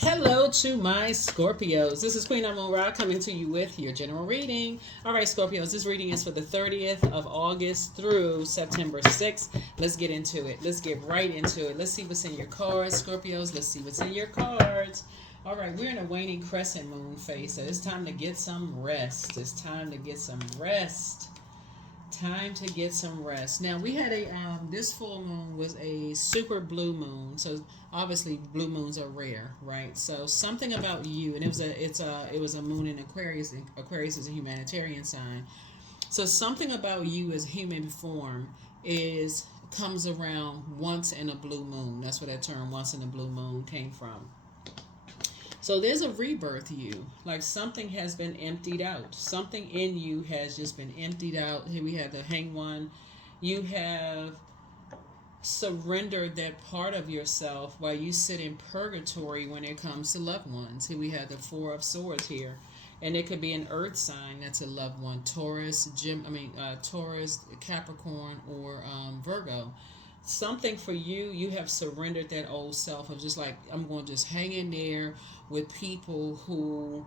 Hello to my Scorpios. This is Queen Amun Ra coming to you with your general reading. All right, Scorpios, this reading is for the 30th of August through September 6th. Let's get into it. Let's get right into it. Let's see what's in your cards, Scorpios. Let's see what's in your cards. All right, we're in a waning crescent moon phase, so it's time to get some rest. It's time to get some rest. Time to get some rest. Now we had this full moon was a super blue moon, so obviously blue moons are rare, right? So something about you, and it was a moon in Aquarius. Aquarius is a humanitarian sign, so something about you as human form is comes around once in a blue moon. That's where that term "once in a blue moon" came from. So there's a rebirth you. Like something has been emptied out. Something in you has just been emptied out. Here we have the hang one. You have surrendered that part of yourself while you sit in purgatory when it comes to loved ones. Here we have the Four of Swords here. And it could be an earth sign that's a loved one. Taurus, Capricorn, or Virgo. Something for you, you have surrendered that old self of just like, I'm going to just hang in there with people who,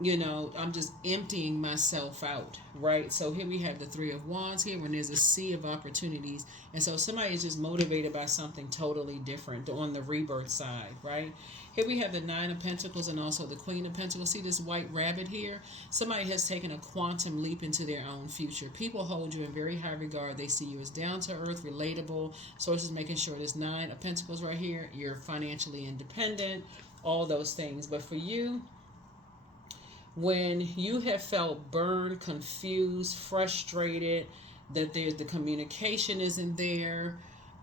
I'm just emptying myself out, right? So here we have the Three of Wands here when there's a sea of opportunities. And so somebody is just motivated by something totally different on the rebirth side, right? Here we have the Nine of Pentacles and also the Queen of Pentacles. See this white rabbit here? Somebody has taken a quantum leap into their own future. People hold you in very high regard. They see you as down to earth, relatable. Sources making sure this Nine of Pentacles right here, you're financially independent, all those things. But for you, when you have felt burned, confused, frustrated, that there's the communication isn't there,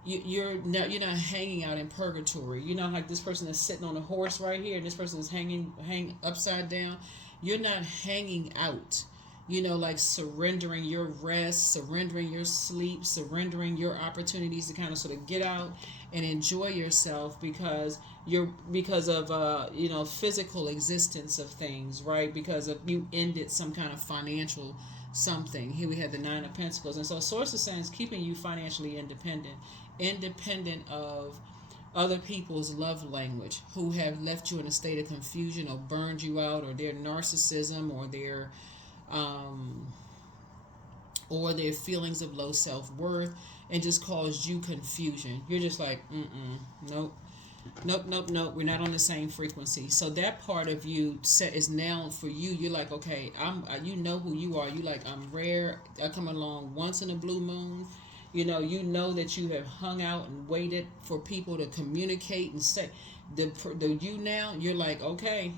you're not hanging out in purgatory. You know, like this person is sitting on a horse right here, and this person is hang upside down. You're not hanging out. Like surrendering your rest, surrendering your sleep, surrendering your opportunities to kind of sort of get out and enjoy yourself because of physical existence of things, right? Because of you ended some kind of financial something. Here we have the Nine of Pentacles, and so source of sense keeping you financially independent of other people's love language, who have left you in a state of confusion or burned you out, or their narcissism, or their feelings of low self-worth, and just caused you confusion. You're just like, nope, we're not on the same frequency. So that part of you is now for you. You're like, okay, you know who you are. You like, I'm rare. I come along once in a blue moon. You know that you have hung out and waited for people to communicate and say the you now. You're like, okay,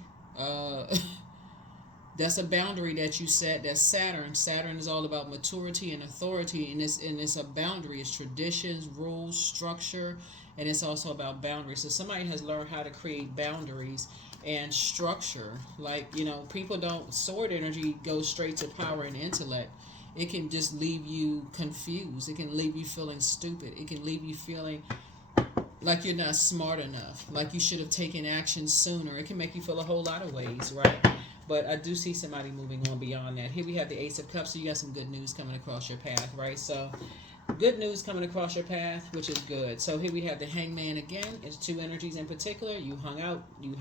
that's a boundary that you set. That's Saturn. Saturn is all about maturity and authority, and it's a boundary. It's traditions, rules, structure, and it's also about boundaries. So somebody has learned how to create boundaries and structure. Like, people don't, sword energy goes straight to power and intellect. It can just leave you confused. It can leave you feeling stupid. It can leave you feeling like you're not smart enough, like you should have taken action sooner. It can make you feel a whole lot of ways, right? But I do see somebody moving on beyond that. Here we have the Ace of Cups, so you got some good news coming across your path, right? So good news coming across your path, which is good. So here we have the Hangman again. It's two energies in particular. You hung out, you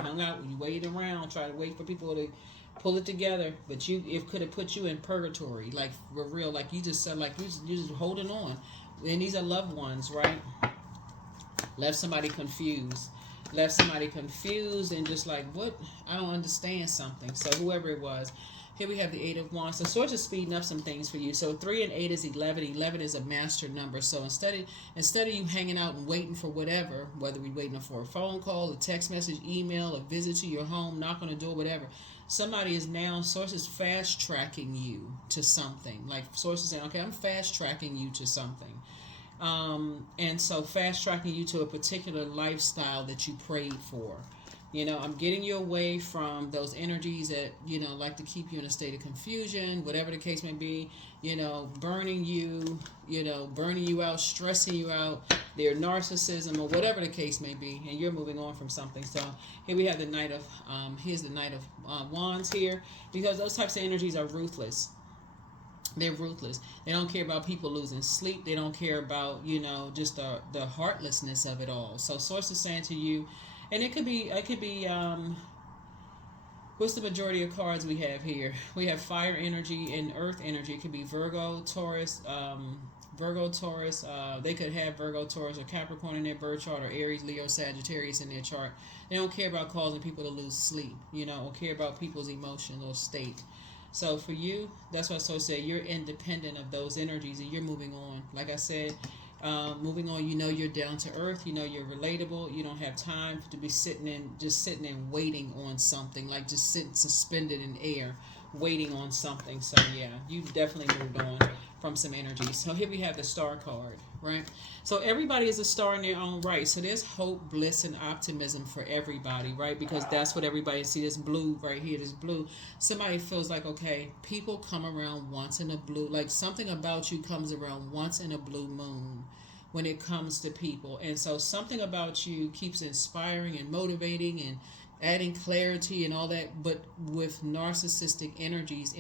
waited around, tried to wait for people to pull it together, but it could have put you in purgatory, like for real, like you just said, like you're just holding on. And these are loved ones, right? Left somebody confused and just like, what? I don't understand something. So whoever it was, here we have the Eight of Wands. So sort of speeding up some things for you. So 3 and 8 is 11. 11 is a master number. So instead of you hanging out and waiting for whatever, whether we're waiting for a phone call, a text message, email, a visit to your home, knock on the door, whatever, somebody is now, sources fast tracking you to something. Like sources saying, okay, I'm fast tracking you to something. And so fast tracking you to a particular lifestyle that you prayed for. I'm getting you away from those energies that, like to keep you in a state of confusion, whatever the case may be, burning you out, stressing you out, their narcissism, or whatever the case may be, and you're moving on from something. So here we have the Knight of, here's the Knight of Wands here, because those types of energies are ruthless. They're ruthless. They don't care about people losing sleep. They don't care about, just the heartlessness of it all. So source is saying to you, And it could be what's the majority of cards we have here? We have fire energy and earth energy. It could be Virgo, Taurus, Virgo, Taurus. They could have Virgo, Taurus, or Capricorn in their birth chart, or Aries, Leo, Sagittarius in their chart. They don't care about causing people to lose sleep, or care about people's emotional state. So for you, that's what I so say. You're independent of those energies, and you're moving on. Like I said, moving on. You're down to earth. You're relatable. You don't have time to be sitting and waiting on something, like just sitting suspended in air, waiting on something. So yeah, you've definitely moved on from some energy. So here we have the star card, right? So everybody is a star in their own right. So there's hope, bliss, and optimism for everybody, right? Because that's what everybody see. This blue right here, this blue. Somebody feels like, okay, people come around once in a blue, like something about you comes around once in a blue moon when it comes to people. And so something about you keeps inspiring and motivating and adding clarity and all that, but with narcissistic energies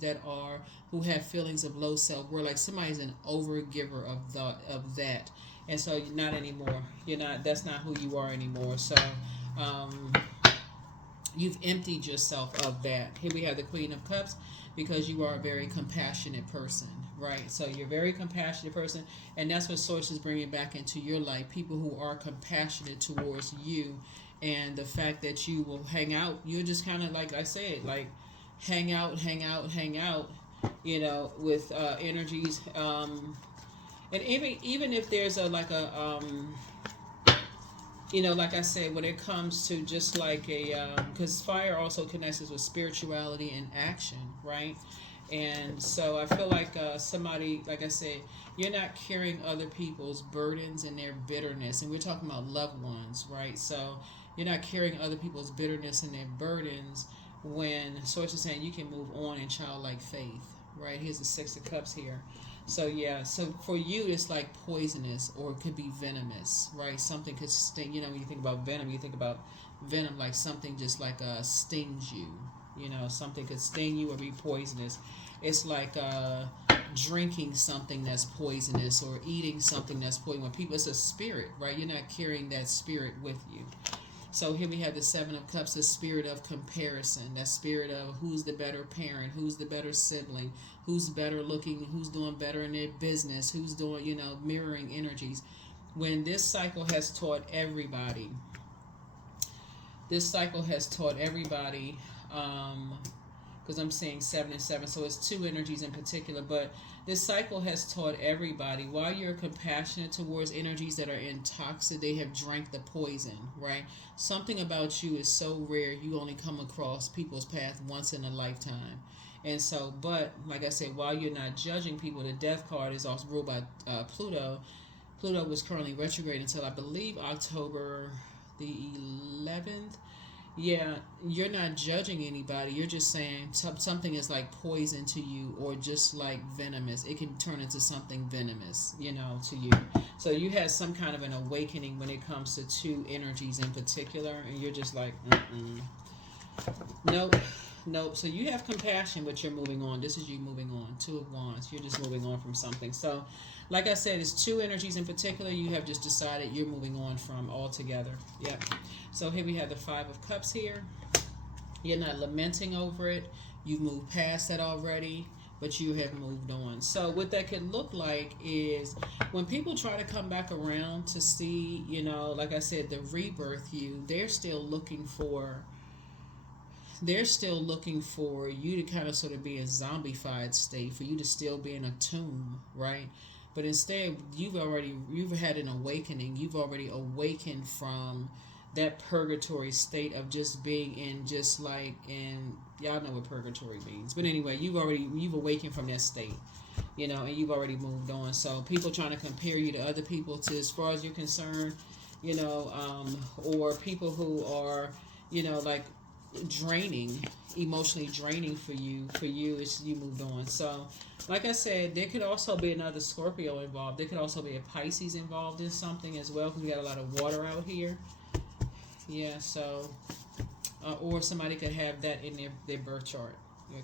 that are who have feelings of low self-worth, like somebody's an overgiver of that. And so not anymore. You're not. That's not who you are anymore. So um, you've emptied yourself of that. Here we have the Queen of Cups, because you are a very compassionate person, right? So you're a very compassionate person, and that's what Source is bringing back into your life. People who are compassionate towards you, and the fact that you will hang out. You're just kind of, like I said, like hang out, with energies. And even if there's like I said, when it comes to just like because fire also connects us with spirituality and action, right? And so I feel like somebody, like I said, you're not carrying other people's burdens and their bitterness. And we're talking about loved ones, right? So you're not carrying other people's bitterness and their burdens when Source is saying you can move on in childlike faith, right? Here's the Six of Cups here. So yeah, so for you it's like poisonous, or it could be venomous, right? Something could sting. When you think about venom, you think about venom like something just like stings you. Something could sting you or be poisonous. It's like drinking something that's poisonous or eating something that's poisonous. When people, it's a spirit, right? You're not carrying that spirit with you. So here we have the Seven of Cups, the spirit of comparison, that spirit of who's the better parent, who's the better sibling, who's better looking, who's doing better in their business, who's doing, mirroring energies. When this cycle has taught everybody, because I'm saying 7 and 7, so it's two energies in particular, but this cycle has taught everybody, while you're compassionate towards energies that are toxic, they have drank the poison, right? Something about you is so rare, you only come across people's path once in a lifetime. And so, but like I said, while you're not judging people, the death card is also ruled by Pluto. Pluto was currently retrograde until I believe October the 11th. Yeah, you're not judging anybody. You're just saying something is like poison to you, or just like venomous. It can turn into something venomous, to you. So you had some kind of an awakening when it comes to two energies in particular, and you're just like, nope. So you have compassion, but you're moving on. This is you moving on. Two of Wands. You're just moving on from something. So, like I said, it's two energies in particular you have just decided you're moving on from altogether. Yep. So here we have the Five of Cups here. You're not lamenting over it. You've moved past that already, but you have moved on. So what that could look like is when people try to come back around to see, like I said, the rebirth you, they're still looking for you to kind of sort of be in a zombified state, for you to still be in a tomb, right? But instead, you've had an awakening. You've already awakened from that purgatory state of just being in, just like in, y'all know what purgatory means. But anyway, you've awakened from that state, and you've already moved on. So people trying to compare you to other people, to as far as you're concerned, or people who are, like emotionally draining for you is you moved on. So like I said, there could also be another Scorpio involved. There could also be a Pisces involved in something as well, because we got a lot of water out here. Yeah, so or somebody could have that in their birth chart.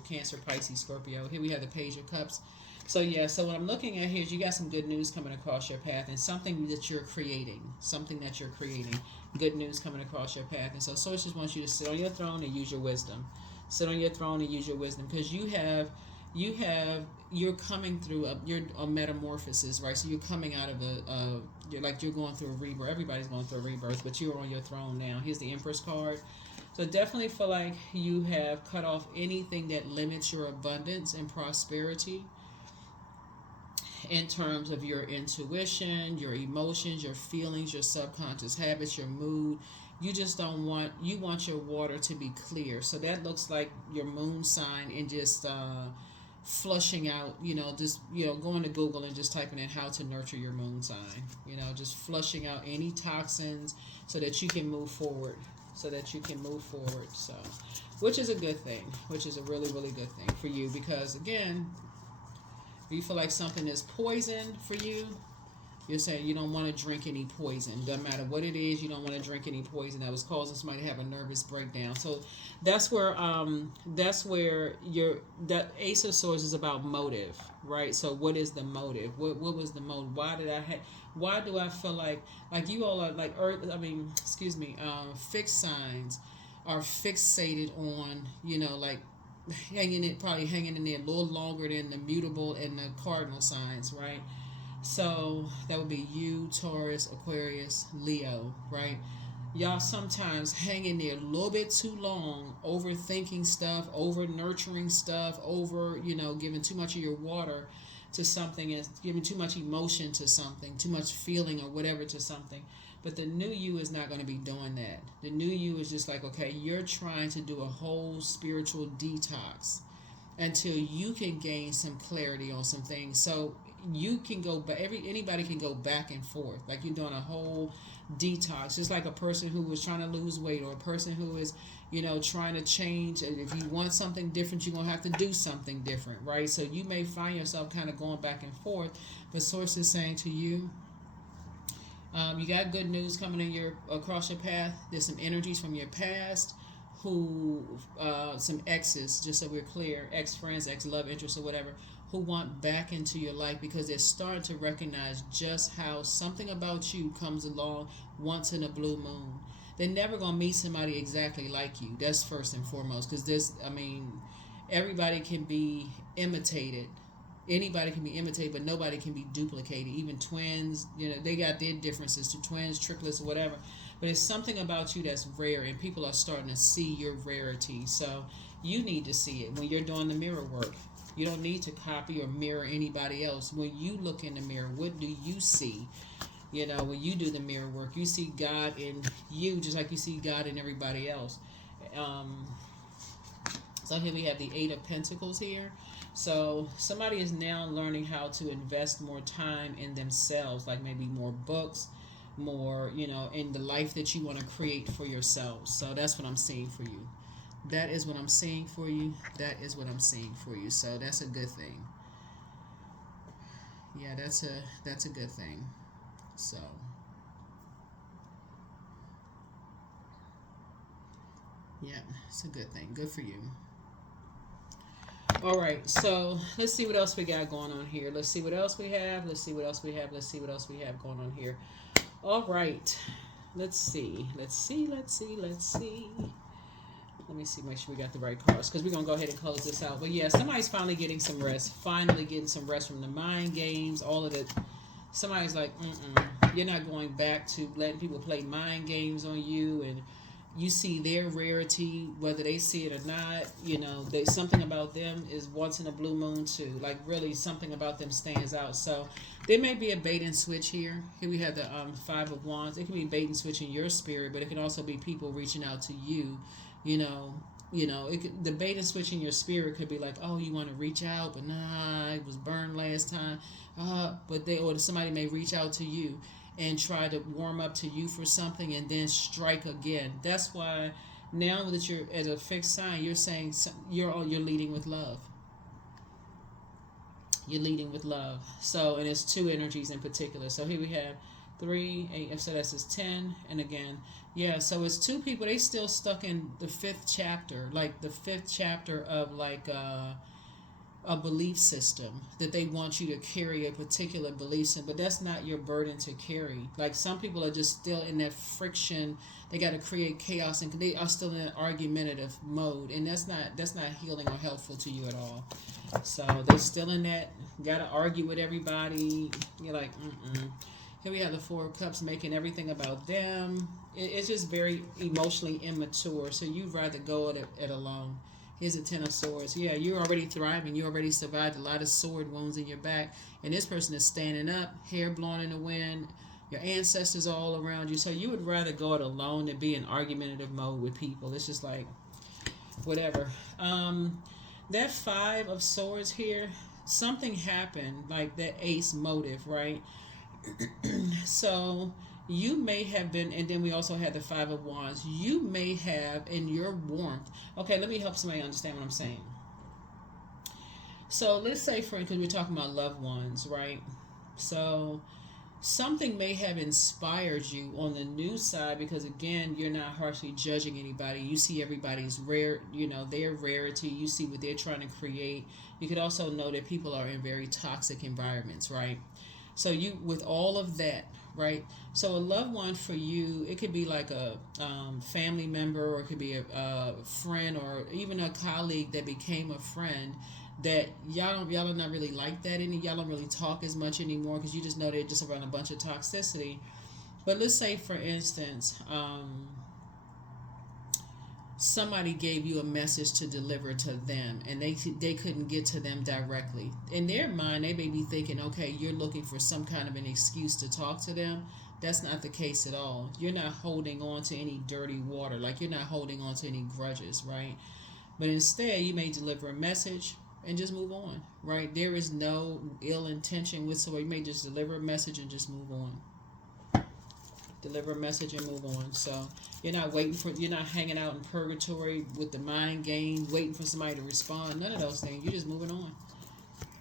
Cancer, Pisces, Scorpio. Here we have the Page of Cups. So yeah, so what I'm looking at here is you got some good news coming across your path, and something that you're creating. Something that you're creating. Good news coming across your path. And so Source just wants you to sit on your throne and use your wisdom. Sit on your throne and use your wisdom, because you're coming through a metamorphosis, right? So you're coming out of you're going through a rebirth. Everybody's going through a rebirth, but you're on your throne now. Here's the Empress card. So definitely feel like you have cut off anything that limits your abundance and prosperity in terms of your intuition, your emotions, your feelings, your subconscious habits, your mood. You just don't want, you want your water to be clear. So that looks like your moon sign, and just flushing out, just, going to Google and just typing in how to nurture your moon sign. Just flushing out any toxins so that you can move forward. So, which is a good thing, which is a really, really good thing for you, because again, you feel like something is poison for you. You're saying you don't want to drink any poison. Doesn't matter what it is, you don't want to drink any poison that was causing somebody to have a nervous breakdown. So that's where that Ace of Swords is about motive, right? So what is the motive? What was the motive? Why do I feel like you all are like earth? Fixed signs are fixated on, like hanging in there a little longer than the mutable and the cardinal signs, right? So that would be you, Taurus, Aquarius, Leo, right? Y'all sometimes hang in there a little bit too long, overthinking stuff, over nurturing stuff, over, giving too much of your water to something, and giving too much emotion to something, too much feeling or whatever to something. But the new you is not going to be doing that. The new you is just like, okay, you're trying to do a whole spiritual detox until you can gain some clarity on some things. So you can go back, anybody can go back and forth, like you're doing a whole detox, just like a person who was trying to lose weight, or a person who is trying to change. If you want something different, you're going to have to do something different, right? So you may find yourself kind of going back and forth, but Source is saying to you, you got good news coming across your path. There's some energies from your past who, some exes, just so we're clear, ex-friends, ex-love interests or whatever, who want back into your life because they're starting to recognize just how something about you comes along once in a blue moon. They're never going to meet somebody exactly like you. That's first and foremost, because everybody can be imitated. Anybody can be imitated, but nobody can be duplicated. Even twins, they got their differences to twins, triplets, or whatever. But it's something about you that's rare, and people are starting to see your rarity. So you need to see it when you're doing the mirror work. You don't need to copy or mirror anybody else. When you look in the mirror, what do you see? When you do the mirror work, you see God in you, just like you see God in everybody else. So here we have the Eight of Pentacles here. So somebody is now learning how to invest more time in themselves, like maybe more books, more, in the life that you want to create for yourselves. So that's what I'm seeing for you. That is what I'm seeing for you. That is what I'm seeing for you. So that's a good thing. Yeah, that's a good thing. So yeah, it's a good thing. Good for you. All right, so let's see what else we got going on here. Let's see what else we have. Let's see what else we have. Let's see what else we have going on here. All right, let's see. Let me see, make sure we got the right cards, because we're going to go ahead and close this out. But yeah, somebody's finally getting some rest. Finally getting some rest from the mind games, all of it. Somebody's like, you're not going back to letting people play mind games on you, and you see their rarity, whether they see it or not. There's something about them is once in a blue moon too. Like really something about them stands out. So there may be a bait and switch here. Here we have the Five of Wands. It can be bait and switch in your spirit, but it can also be people reaching out to you. The bait and switch in your spirit could be like, oh, you want to reach out, but nah, it was burned last time. Or somebody may reach out to you and try to warm up to you for something and then strike again. That's why now that you're at a fixed sign, you're saying you're leading with love. You're leading with love. So, and it's two energies in particular. So here we have 3, 8, so that's 10, and again, yeah, so it's two people, they still stuck in the fifth chapter, like the fifth chapter of a belief system that they want you to carry a particular belief system, but that's not your burden to carry. Like some people are just still in that friction. They got to create chaos, and they are still in an argumentative mode, and that's not healing or helpful to you at all. So they're still in that. Got to argue with everybody. You're like, mm-mm. Here we have the Four of Cups making everything about them. It's just very emotionally immature. So you'd rather go it alone. Here's a Ten of Swords. Yeah, you're already thriving. You already survived a lot of sword wounds in your back. And this person is standing up, hair blowing in the wind. Your ancestors are all around you. So you would rather go it alone than be in argumentative mode with people. It's just like, whatever. That Five of Swords here, something happened, like that ace motive, right? So you may have been, and then we also had the Five of Wands. You may have, in your warmth. Okay, let me help somebody understand what I'm saying. So let's say, for instance, we're talking about loved ones, right? So something may have inspired you on the new side because, again, you're not harshly judging anybody. You see everybody's rare, their rarity. You see what they're trying to create. You could also know that people are in very toxic environments, right? So you, with all of that, right? So a loved one for you, it could be like a family member, or it could be a friend, or even a colleague that became a friend that y'all are not really like that y'all don't really talk as much anymore because you just know they're just around a bunch of toxicity. But let's say, for instance, somebody gave you a message to deliver to them, and they couldn't get to them directly. In their mind, they may be thinking, okay, you're looking for some kind of an excuse to talk to them. That's not the case at all. You're not holding on to any dirty water. Like, you're not holding on to any grudges, right? But instead, you may deliver a message and just move on, right? There is no ill intention whatsoever. You may just deliver a message and just move on. Deliver a message and move on. So you're not hanging out in purgatory with the mind game, waiting for somebody to respond. None of those things. You're just moving on.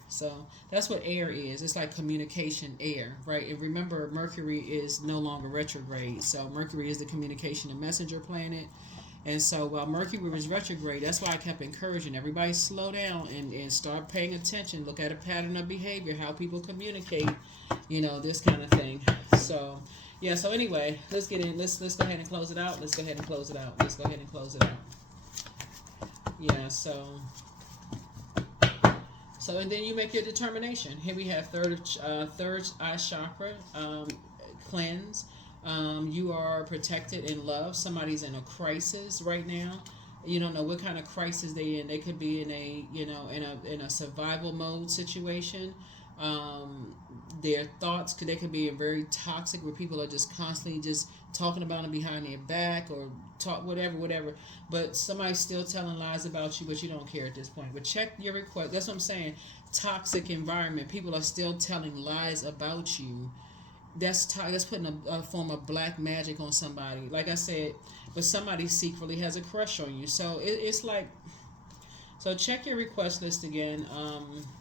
So that's what air is. It's like communication air, right? And remember, Mercury is no longer retrograde. So Mercury is the communication and messenger planet. And so while Mercury was retrograde, that's why I kept encouraging everybody slow down and start paying attention. Look at a pattern of behavior, how people communicate, this kind of thing. So yeah, so anyway, let's get in. Let's go ahead and close it out. Yeah, so and then you make your determination. Here we have third eye chakra, cleanse. You are protected in love. Somebody's in a crisis right now. You don't know what kind of crisis they in. They could be in a survival mode situation. Their thoughts they could be very toxic, where people are just constantly just talking about them behind their back, or talk whatever. But somebody's still telling lies about you, but you don't care at this point. But check your request. That's what I'm saying. Toxic environment. People are still telling lies about you. That's putting a form of black magic on somebody. Like I said, but somebody secretly has a crush on you. So it's like, so check your request list again.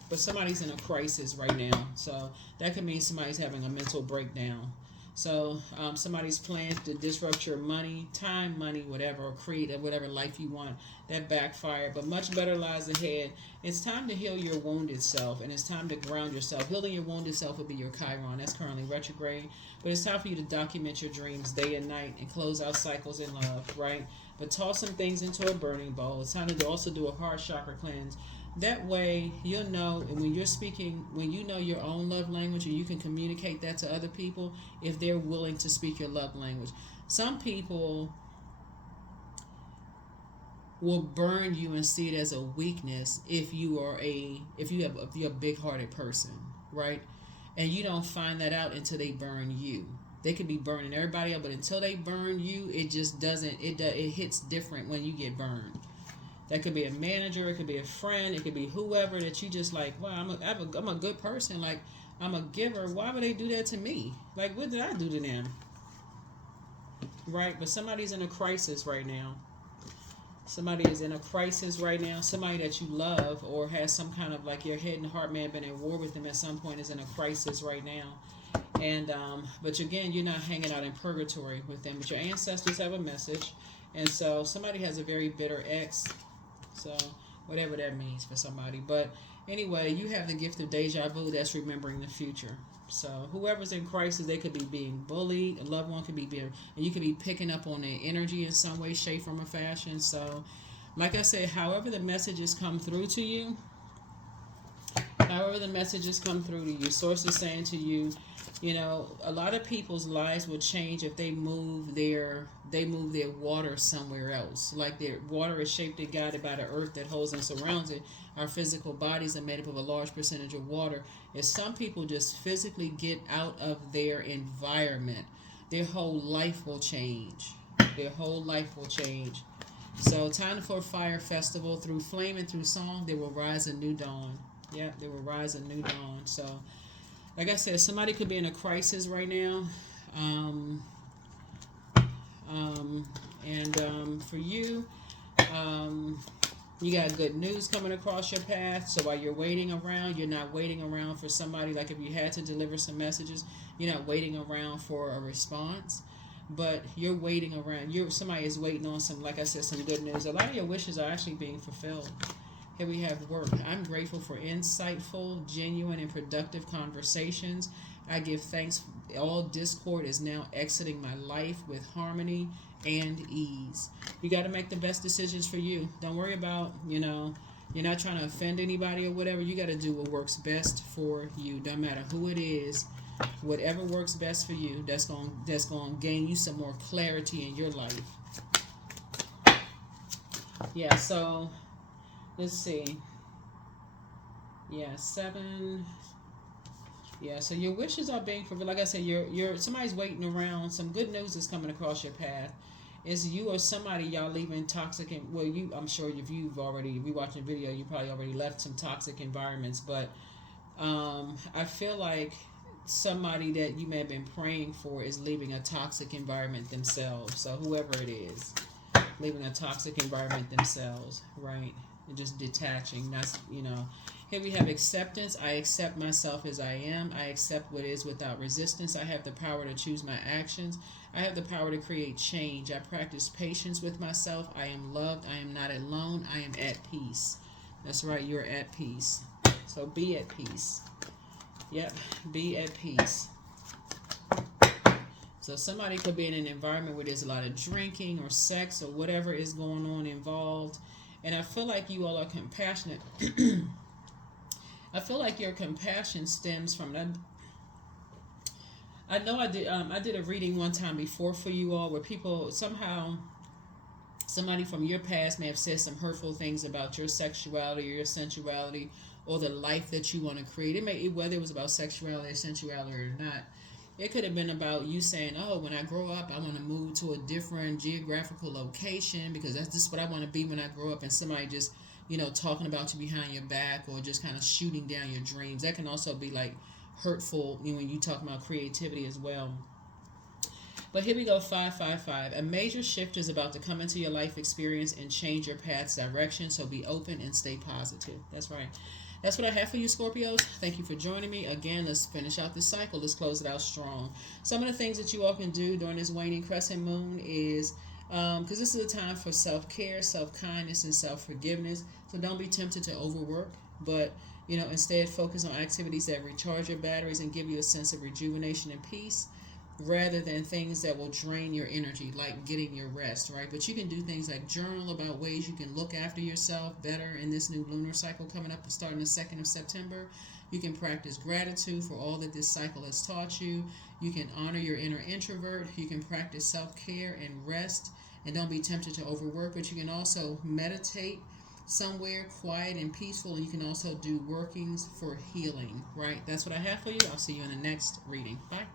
But somebody's in a crisis right now. So that could mean somebody's having a mental breakdown. So somebody's plans to disrupt your money, time, money, whatever, or create whatever life you want. That backfired, but much better lies ahead. It's time to heal your wounded self, and it's time to ground yourself. Healing your wounded self would be your Chiron. That's currently retrograde. But it's time for you to document your dreams day and night and close out cycles in love, right? But toss some things into a burning bowl. It's time to also do a heart chakra cleanse. That way, you'll know, and when you're speaking, when you know your own love language and you can communicate that to other people, if they're willing to speak your love language. Some people will burn you and see it as a weakness if you're a big-hearted person, right? And you don't find that out until they burn you. They could be burning everybody else, but until they burn you, it just doesn't. It hits different when you get burned. That could be a manager, it could be a friend, it could be whoever that you just like, wow, I'm a good person, like, I'm a giver. Why would they do that to me? Like, what did I do to them? Right? But somebody's in a crisis right now. Somebody is in a crisis right now. Somebody that you love or has some kind of, like, your head and heart may have been at war with them at some point, is in a crisis right now. And, but again, you're not hanging out in purgatory with them, but your ancestors have a message. And so somebody has a very bitter ex. So whatever that means for somebody. But anyway, you have the gift of deja vu. That's remembering the future. So whoever's in crisis, they could be being bullied. A loved one could be being, and you could be picking up on their energy in some way, shape, form, or fashion. So, like I said, however the messages come through to you, however the messages come through to you, source is saying to you, you know, a lot of people's lives will change if they move their water somewhere else. Like their water is shaped and guided by the earth that holds and surrounds it. Our physical bodies are made up of a large percentage of water. If some people just physically get out of their environment, their whole life will change. Their whole life will change. So time for a fire festival. Through flame and through song, there will rise a new dawn. Yeah, there will rise a new dawn. So, like I said, somebody could be in a crisis right now. For you, you got good news coming across your path. So while you're waiting around, you're not waiting around for somebody. Like if you had to deliver some messages, you're not waiting around for a response, but you're waiting around. Somebody is waiting on some, like I said, some good news. A lot of your wishes are actually being fulfilled. Here we have work. I'm grateful for insightful, genuine, and productive conversations. I give thanks. All discord is now exiting my life with harmony and ease. You got to make the best decisions for you. Don't worry about, you're not trying to offend anybody or whatever. You got to do what works best for you. Don't matter who it is. Whatever works best for you, that's going to gain you some more clarity in your life. Yeah, so let's see. Yeah, 7. Yeah, so your wishes are being fulfilled. Like I said, you're somebody's waiting around. Some good news is coming across your path. It's you or somebody, y'all leaving toxic and I'm sure if you watching the video, you probably already left some toxic environments. But I feel like somebody that you may have been praying for is leaving a toxic environment themselves. So whoever it is, leaving a toxic environment themselves, right? And just detaching. That's, Here we have acceptance. I accept myself as I am. I accept what is without resistance. I have the power to choose my actions. I have the power to create change. I practice patience with myself. I am loved. I am not alone. I am at peace. That's right. You're at peace. So be at peace. Yep. Be at peace. So somebody could be in an environment where there's a lot of drinking or sex or whatever is going on involved. And I feel like you all are compassionate. I feel like your compassion stems from that. I know I did a reading one time before for you all where people somehow, somebody from your past may have said some hurtful things about your sexuality or your sensuality or the life that you want to create. Whether it was about sexuality or sensuality or not. It could have been about you saying, oh, when I grow up, I want to move to a different geographical location because this is what I want to be when I grow up. And somebody just, talking about you behind your back or just kind of shooting down your dreams. That can also be like hurtful when you talk about creativity as well. But here we go, 555. A major shift is about to come into your life experience and change your path's direction. So be open and stay positive. That's right. That's what I have for you, Scorpios. Thank you for joining me. Again, let's finish out this cycle. Let's close it out strong. Some of the things that you all can do during this waning crescent moon is, because this is a time for self-care, self-kindness, and self-forgiveness. So don't be tempted to overwork, but, instead focus on activities that recharge your batteries and give you a sense of rejuvenation and peace, rather than things that will drain your energy, like getting your rest, right? But you can do things like journal about ways you can look after yourself better in this new lunar cycle coming up starting the 2nd of September. You can practice gratitude for all that this cycle has taught you. You can honor your inner introvert. You can practice self-care and rest, and don't be tempted to overwork, but you can also meditate somewhere quiet and peaceful, and you can also do workings for healing, right? That's what I have for you. I'll see you in the next reading. Bye.